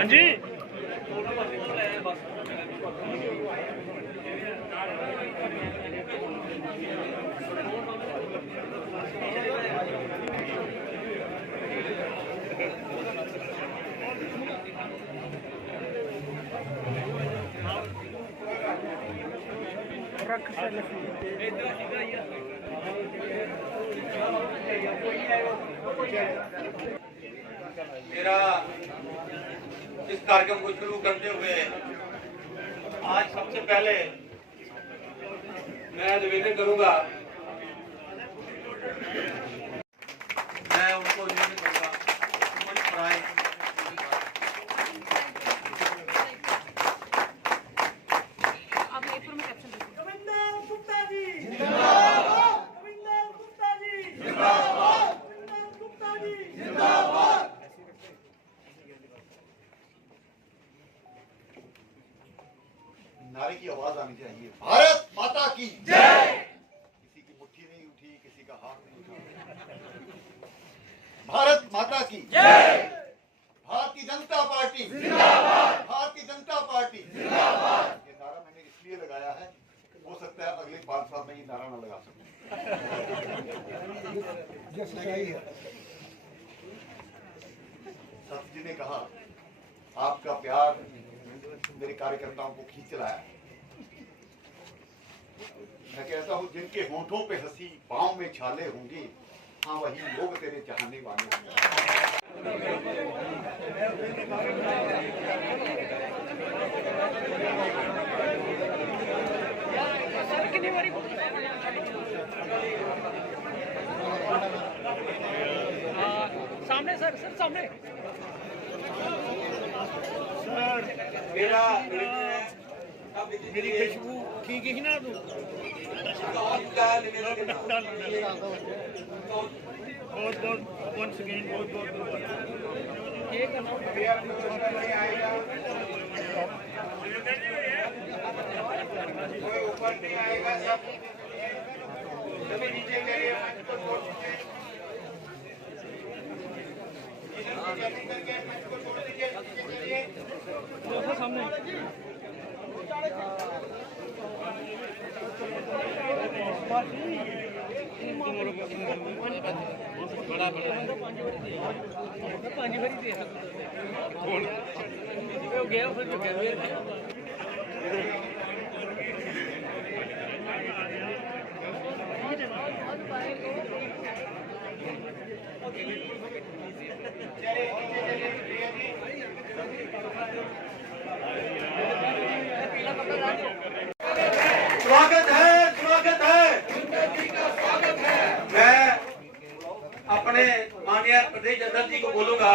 हाँ जी। मेरा इस कार्यक्रम को शुरू करते हुए आज सबसे पहले मैं निवेदन करूंगा, मैं उनको निवेदन करूंगा मंच पर आए। कविंदर गुप्ता जी जिंदाबाद, कविंदर गुप्ता जी जिंदाबाद, कविंदर गुप्ता जी जिंदाबाद। नारे की आवाज आनी चाहिए। भारत माता की जय। किसी की मुट्ठी नहीं उठी, किसी का हाथ नहीं उठा। भारत माता की जय। भारतीय जनता पार्टी जिंदाबाद, भारतीय जनता पार्टी जिंदाबाद। ये नारा मैंने इसलिए लगाया है, हो सकता है अगले 5 साल में ये नारा न लगा सकूं। सत्य जी ने कहा, आपका प्यार मेरे कार्यकर्ताओं को खींच लाया है। मैं कहता हूं, जिनके होठों पे हंसी पांव में छाले होंगे, हाँ वही लोग तेरे चाहने वाले होंगे। सामने सर सामने सर। मेरा मेरी खुशबू ठीक है ना तू? बहुत बहुत once again बहुत बहुत कोई ऊपर नहीं आएगा, सब सभी नीचे के लिए मंच को छोड़ दीजिए, करके मंच को छोड़ दीजिए, नीचे के लिए सामने स्वागत है, स्वागत है। मैं अपने माननीय प्रदेश अध्यक्ष जी को बोलूंगा,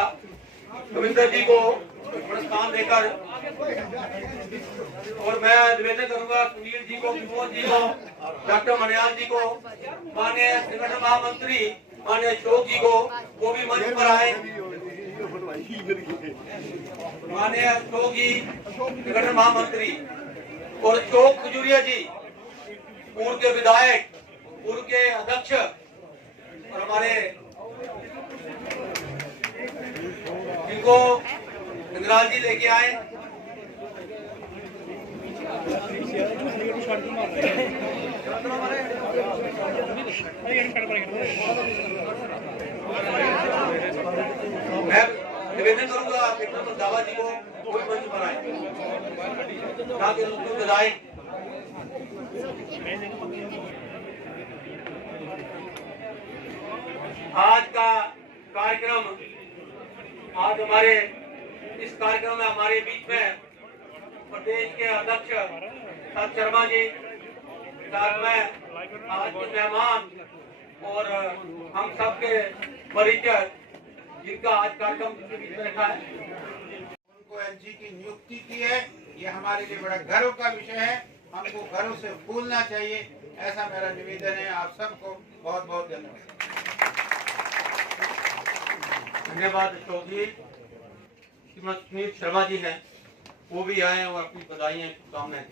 कविंदर जी को प्रस्थान देकर, और मैं निवेदन करूंगा सुनील जी को, विमोद जी को, डॉक्टर मनियाल जी को, माननीय संगठन महामंत्री माननीय अशोक जी को, वो भी मंच पर आए। माननीय अशोक जी संगठन महामंत्री, और अशोक खजूरिया जी पूर्व के विधायक, पूर्व के अध्यक्ष, और हमारे जिनको इंद्राल जी लेके आए। मैं निवेदन करूंगा विक्रम दावा जी को कोई मंच पर आए, ताकि उनको विधायक आज का कार्यक्रम, आज हमारे इस कार्यक्रम में हमारे बीच में प्रदेश के अध्यक्ष सत शर्मा जी, साथ में आज के मेहमान और हम सबके परिचय, जिनका आज कार्यक्रम के बीच में रखा है। उनको एलजी की नियुक्ति की है, ये हमारे लिए बड़ा गर्व का विषय है, हमको गर्व से भूलना चाहिए, ऐसा मेरा निवेदन है। आप सबको बहुत बहुत धन्यवाद। धन्यवाद अशोक जी। श्रीमती सुनील शर्मा जी हैं, वो भी आए और अपनी बधाइयां शुभकामनाएं।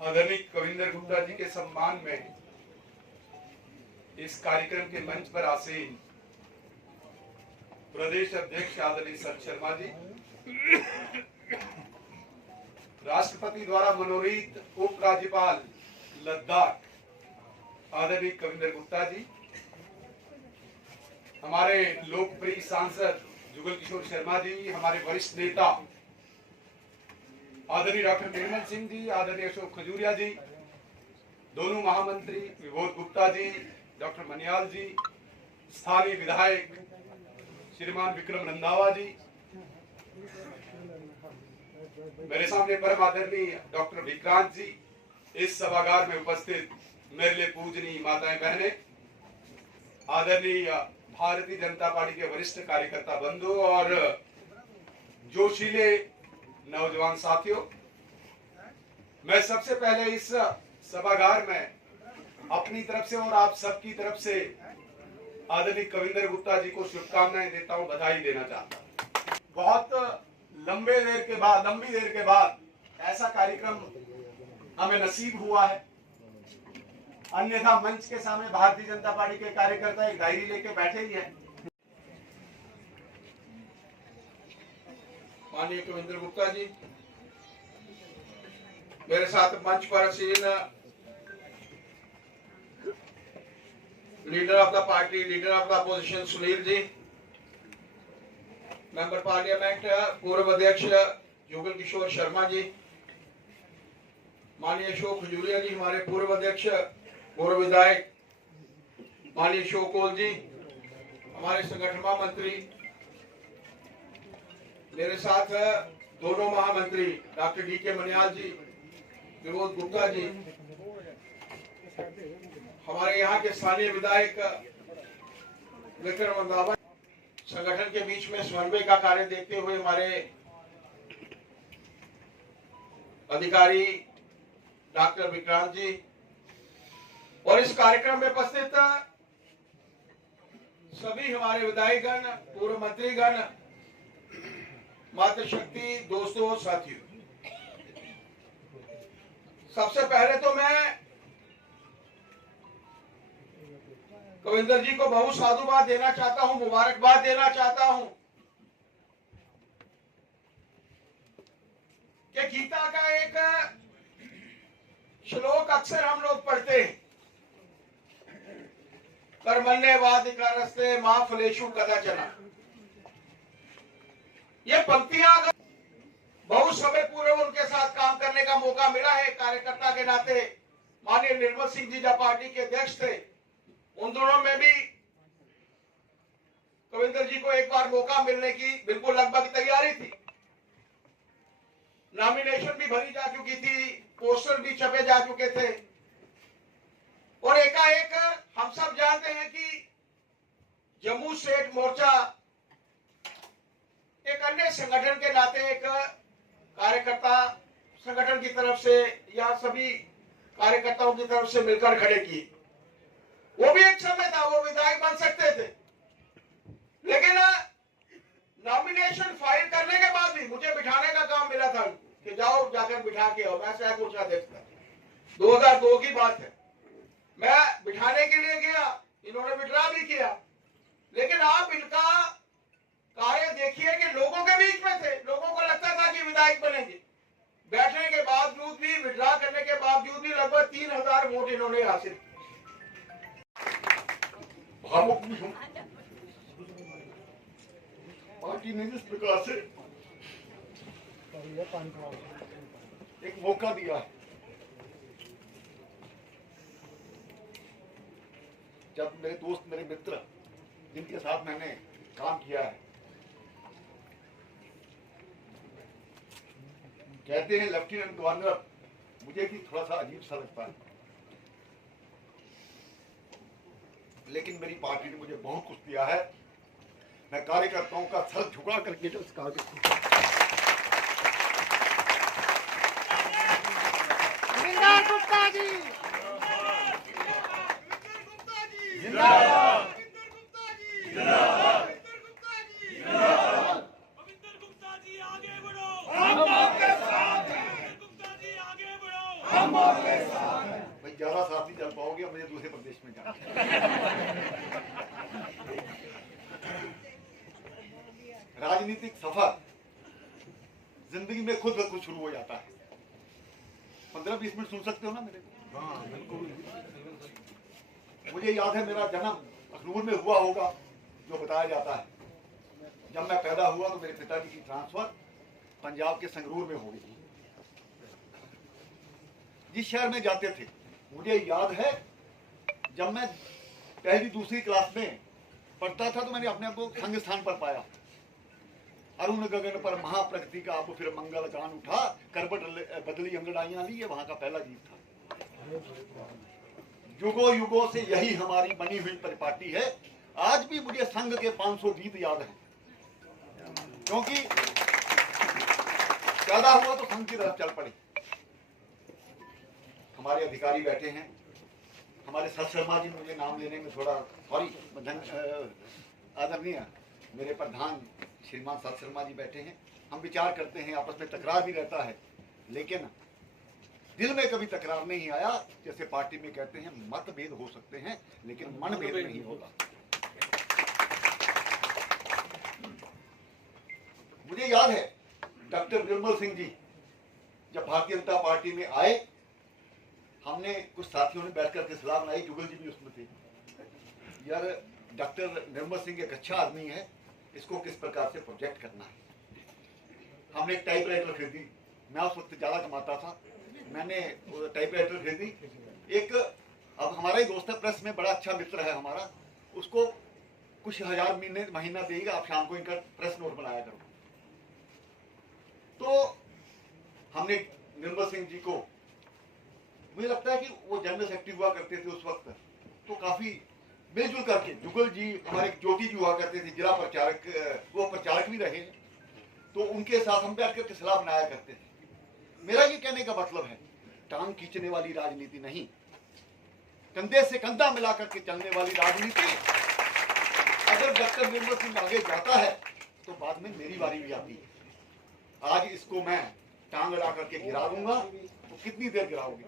आदरणीय कविंदर गुप्ता जी के सम्मान में इस कार्यक्रम के मंच पर आसीन प्रदेश अध्यक्ष आदरणीय सत शर्मा जी, राष्ट्रपति द्वारा मनोनीत उप राज्यपाल लद्दाख आदरणीय कविंदर गुप्ता जी, हमारे लोकप्रिय सांसद जुगल किशोर शर्मा जी, हमारे वरिष्ठ नेता आदरणीय डॉक्टर निर्मल सिंह जी, आदरणीय अशोक खजूरिया जी, दोनों महामंत्री विभोद गुप्ता जी, डॉक्टर मनियाल जी, स्थानीय विधायक श्रीमान विक्रम रंधावा जी, मेरे सामने परम आदरणीय डॉक्टर विक्रांत जी, इस सभागार में उपस्थित मेरे लिए पूजनीय माताएं बहनें, आदरणीय भारतीय जनता पार्टी के वरिष्ठ कार्यकर्ता बंधु और जोशीले नौजवान साथियों, मैं सबसे पहले इस सभागार में अपनी तरफ से और आप सबकी तरफ से आदरणीय कविंदर गुप्ता जी को शुभकामनाएं देता हूं, बधाई देना चाहता हूं। बहुत लंबी देर के बाद ऐसा कार्यक्रम हमें नसीब हुआ है, अन्यथा मंच के सामने भारतीय जनता पार्टी के कार्यकर्ता एक डायरी लेके बैठे ही हैं। माननीय कविंदर गुप्ता जी, मेरे साथ मंच पर आसीन leader of the party, leader of the opposition Sunil ji, member parliament पूर्व अध्यक्ष जुगल किशोर शर्मा जी, माननीय अशोक खजूरिया जी, हमारे पूर्व अध्यक्ष पूर्व विधायक माननीय अशोक कोल जी, हमारे संगठन महामंत्री, मेरे साथ दोनों महामंत्री डॉक्टर डी.के. मनियाल जी, विभोद गुप्ता जी, हमारे यहाँ के स्थानीय विधायक विक्रम रंधावा, संगठन के बीच में समन्वय का कार्य देखते हुए हमारे अधिकारी डॉक्टर विक्रांत जी, और इस कार्यक्रम में उपस्थित सभी हमारे विधायकगण, पूर्व मंत्रीगण, मातृशक्ति, दोस्तों, साथियों, सबसे पहले तो मैं कविंदर जी को बहुत साधुवाद देना चाहता हूं, मुबारकबाद देना चाहता हूं कि गीता का एक श्लोक अक्सर हम लोग पढ़ते हैं, कर्मण्येवाधिकारस्ते मा फलेषु कदाचन। ये पंक्तियां बहुत समय पूर्व उनके साथ काम करने का मौका मिला है कार्यकर्ता के नाते। माननीय निर्मल सिंह जी जब पार्टी के अध्यक्ष थे, उन दोनों में भी कविंदर जी को एक बार मौका मिलने की बिल्कुल लगभग तैयारी थी। नॉमिनेशन भी भरी जा चुकी थी, पोस्टर भी छपे जा चुके थे, और एकाएक हम सब जानते हैं कि जम्मू स्टेट मोर्चा एक अन्य संगठन के नाते एक कार्यकर्ता संगठन की तरफ से या सभी कार्यकर्ताओं की तरफ से मिलकर खड़े किए। वो भी एक समय था, वो विधायक बन सकते थे, लेकिन नॉमिनेशन फाइल करने के बाद भी मुझे बिठाने का काम मिला था कि जाओ जाकर बिठा के आओ। मैं सह कोषा देखता, 2002 की बात है, मैं बिठाने के लिए गया, इन्होंने विड्रा भी किया, लेकिन आप इनका कार्य देखिए कि लोगों के बीच में थे, लोगों को लगता था कि विधायक बनेंगे। बैठने के बावजूद भी, विड्रा करने के बावजूद भी लगभग 3000 वोट इन्होंने हासिल किए। भावुक भी हूं, पार्टी ने जिस प्रकार से एक मौका दिया है, जब मेरे दोस्त, मेरे मित्र जिनके साथ मैंने काम किया है, कहते हैं लेफ्टिनेंट गवर्नर, मुझे भी थोड़ा सा अजीब सा लगता है, लेकिन मेरी पार्टी ने मुझे बहुत कुछ दिया है। मैं कार्यकर्ताओं का सर झुका करके जो इस कार्य गुप्ता जी जिंदाबाद, कविंदर गुप्ता जी आगे बढ़ो, हम आपके साथ हैं। गुप्ता जी आगे बढ़ो, हम आपके साथ हैं। भाई ज्यादा साथ नहीं चल पाओगे, मुझे दूसरे प्रदेश में जाना। राजनीतिक सफर जिंदगी में खुद ब खुद शुरू हो जाता है। 15-20 मिनट सुन सकते हो ना मेरे को? मुझे याद है मेरा जन्म अखनूर में हुआ होगा, जो बताया जाता है। जब मैं पैदा हुआ तो मेरे पिताजी की ट्रांसफर पंजाब के संगरूर में हो गई। जिस शहर में जाते थे, मुझे याद है जब मैं पहली दूसरी क्लास में पढ़ता था तो मैंने अपने आप को संग स्थान पर पाया। अरुण गगन पर महाप्रगति का अब फिर मंगल गान उठा, करबट बदली अंगड़ाइयां ली, ये वहां का पहला गीत था। युगों युगों से यही हमारी बनी हुई परिपाटी है। आज भी मुझे संघ के 500 गीत याद हैं, क्योंकि पैदा हुआ तो संघ की तरफ चल पड़े। हमारे अधिकारी बैठे हैं, हमारे सत शर्मा जी, मुझे नाम लेने में थोड़ा सॉरी, आदरणीय मेरे प्रधान श्रीमान सत शर्मा जी बैठे हैं। हम विचार करते हैं, आपस में तकरार भी रहता है, लेकिन दिल में कभी तकरार नहीं आया। जैसे पार्टी में कहते हैं मतभेद हो सकते हैं लेकिन मनभेद नहीं होगा। मुझे याद है डॉक्टर निर्मल सिंह जी जब भारतीय जनता पार्टी में आए, हमने कुछ साथियों ने बैठ करके सलाह बनाई, जुगल जी भी उसमें थे। यार डॉक्टर निर्मल सिंह एक अच्छा आदमी है, इसको किस प्रकार से प्रोजेक्ट करना है। हमने एक टाइपराइटर खरीदी, मैं उस वक्त ज्यादा कमाता था, मैंने टाइपराइटर खरीदी। एक अब हमारा ही दोस्त है, प्रेस में बड़ा अच्छा मित्र है हमारा, उसको कुछ हजार महीना देगा, आप शाम को इनका प्रेस नोट बनाया करो। तो हमने निर्मल सिंह जी को, मुझे लगता है कि वो जनरल सेक्रेटरी हुआ करते थे उस वक्त, तो काफी मिलजुल करके, जुगल जी हमारे ज्योति जी हुआ करते थे जिला प्रचारक, वो प्रचारक भी रहे, तो उनके साथ हम बैठ करके सलाह बनाया करते थे। मेरा ये कहने का मतलब है, टांग खींचने वाली राजनीति नहीं, कंधे से कंधा मिला करके चलने वाली राजनीति। अगर डॉक्टर निर्मल सिंह आगे जाता है तो बाद में मेरी बारी भी आती है। आज इसको मैं टांग अड़ा करके गिरा दूंगा, तो कितनी देर गिराओगे?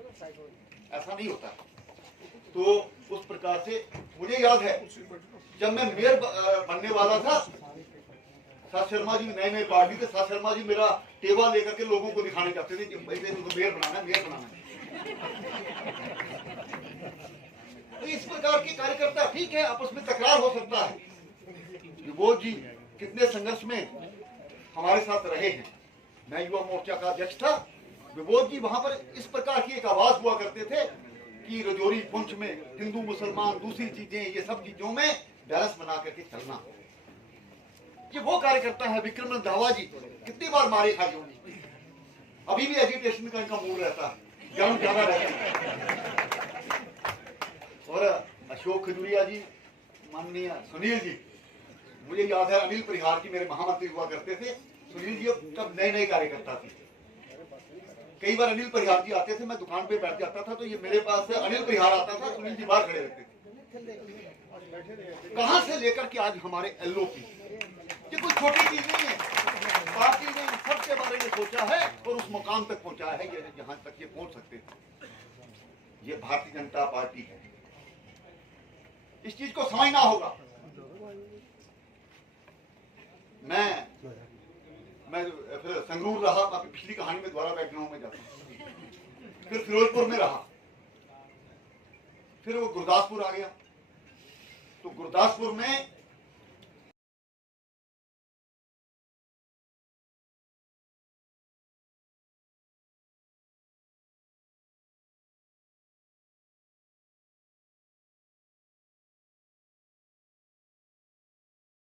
ऐसा नहीं होता। तो उस प्रकार से मुझे याद है जब मैं मेयर बनने वाला था, सत शर्मा जी नए नए पार्टी थे, सत शर्मा जी मेरा टेबल लेकर के लोगों को दिखाने जाते थे कि भाई तो मेयर बनाना है, मेयर बनाना है। तो इस प्रकार के कार्यकर्ता, ठीक है आपस में तकरार हो सकता है। वो जी कितने संघर्ष में हमारे साथ रहे हैं। मैं युवा मोर्चा का अध्यक्ष था, विबोध जी वहां पर इस प्रकार की एक आवाज हुआ करते थे कि रजौरी पुंछ में हिंदू मुसलमान दूसरी चीजें, ये सब चीजों में बैलेंस बना करके चलना। ये वो कार्यकर्ता है विक्रम रंधावा जी, कितनी बार मारे खाई होंगी, अभी भी एजिटेशन का इनका मूड रहता है, गर्म ज्यादा रहता है। और अशोक खजूरिया जी, माननीय सुनील जी, मुझे याद है अनिल परिहार जी मेरे महामंत्री हुआ करते थे। सुनील जी तब नए नए कार्यकर्ता थे, कई बार अनिल परिहार जी आते थे, मैं दुकान पे बैठ जाता था तो ये मेरे पास अनिल परिहार आता था, सुनील जी बाहर खड़े रहते थे। कहां से लेकर के आज हमारे एलओपी, ये कोई छोटी चीज नहीं है। पार्टी ने इन सबके बारे में सोचा है और उस मुकाम तक पहुंचा है ये जहां तक ये पहुंच सकते थे। ये भारतीय जनता पार्टी है, इस चीज को समझना होगा। मैं फिर संगरूर रहा, पिछली कहानी में द्वारा बैठना में जाता हूं, फिर फिरोजपुर में रहा, फिर वो गुरदासपुर आ गया। तो गुरदासपुर में